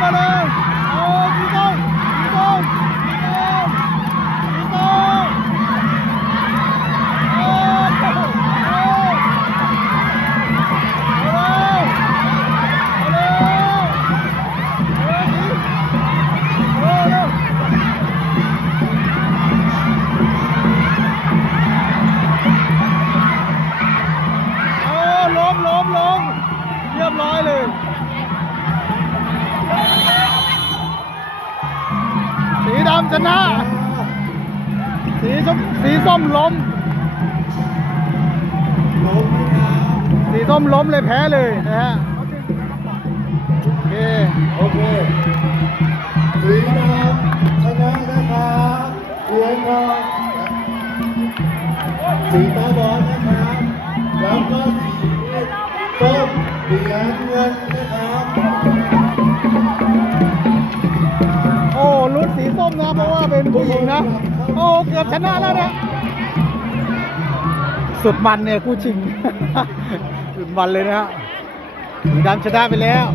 বলো ชนะ สีส้มสีส้มล้ม สีส้มล้มเลยแพ้เลยนะฮะ โอเค โอเค สีดำชนะนะครับเหรียญทองสีตาบอลนะครับ แล้วก็สีส้มเหรียญเงินนะครับ ว่าเป็นผู้หญิงนะ โอ้เกือบชนะแล้วนะสุดมันเนี่ยคู่ชิง สุดมันเลยนะฮะดำชนะไปแล้ว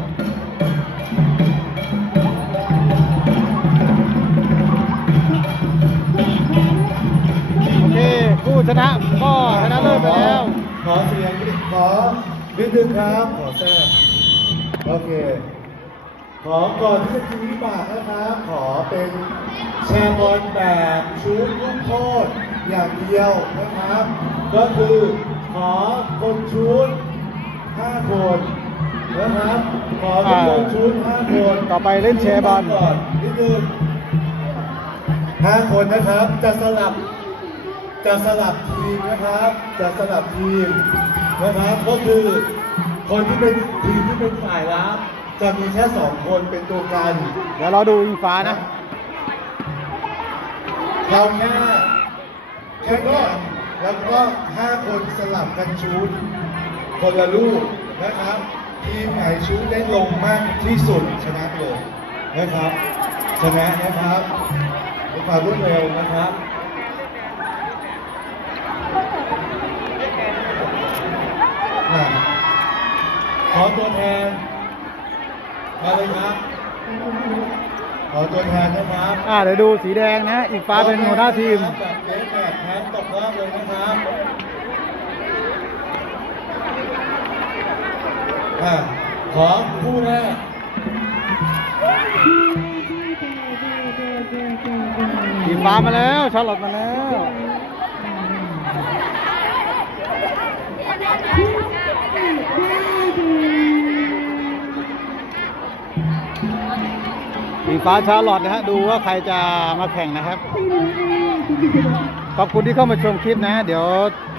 โอเคผู้ชนะก็ชนะเลิศไปแล้ว ขอเสียงขอนิดนึงครับ ขอแทรกโอเค ขอก่อนที่จะชี้ปากนะครับ ขอเป็นแชร์บอลแบบชุดลูกโทษอย่างเดียวนะครับ ก็คือขอคนชุด5คนนะครับ ขอเป็นคนชุด5คนต่อไปเล่นแชร์บอลก่อนนิดนึงห้าคนนะครับ จะสลับ จะสลับทีมนะครับ จะสลับทีมนะครับ ก็คือคนที่เป็นทีมที่เป็นฝ่ายรับ จะมีแค่สองคนเป็นตัวกันเดี๋ยวเราดูอิงฟ้านะ เราแค่แค่กันแล้วก็ห้าคนสลับกันชูดคนละลูกนะครับ ทีมไหนชูดได้ลงมากที่สุดชนะเลยนะครับชนะนะครับด้วยความรวดเร็วนะครับอะขอตัวแทน มาเลยครับขอตัวแทนนะครับอ่าเดี๋ยวดูสีแดงนะอิงฟ้าเป็นหัวหน้าทีมแบบเดฟแบบแพ้ตกรอบเลยนะครับอะขอคู่แรกสีฟ้ามาแล้วชาร์ลอตมาแล้ว สีฟ้าชาร์ลอตนะฮะดูว่าใครจะมาแข่งนะครับ ขอบคุณที่เข้ามาชมคลิปนะ เดี๋ยว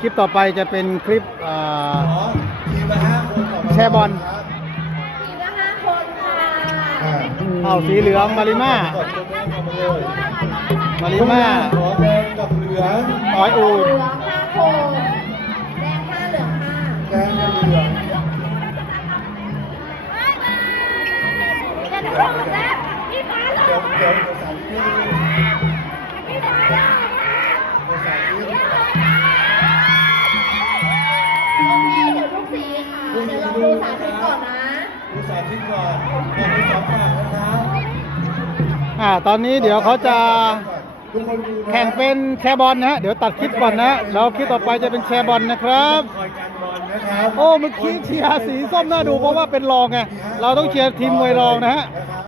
คลิปต่อไปจะเป็นคลิปเอ่อขอทีมละห้าคนออกมาแชร์บอลครับทีละห้าคนค่ะอะเอาสีเหลืองมาริมากดตัวแทนออกมาเลยมาริมาขอแดงกับเหลืองออยอูดเหลืองห้าคนแดงห้าเหลืองห้าแดงกับเหลืองจะทำแล้วพี่ ฟ้าหรอเดี๋ยวทุกสีค่ะ เดี๋ยวลองดูสาธิตก่อนนะ ดูสาธิตก่อนก่อนที่สองฝั่งนะครับอ่า ตอนนี้เดี๋ยวเขาจะทุกคนดูะแข่งเป็นแชร์บอลนะฮะ เดี๋ยวตัดคลิปก่อนนะ แล้วคลิปต่อไปจะเป็นแชร์บอลนะครับ คอยกันบอลนะครับ โอ้เมื่อกี้เชียร์สีส้มน่าดูเพราะว่าเป็นรองไง เราต้องเชียร์ทีมมวยรองนะฮะนะ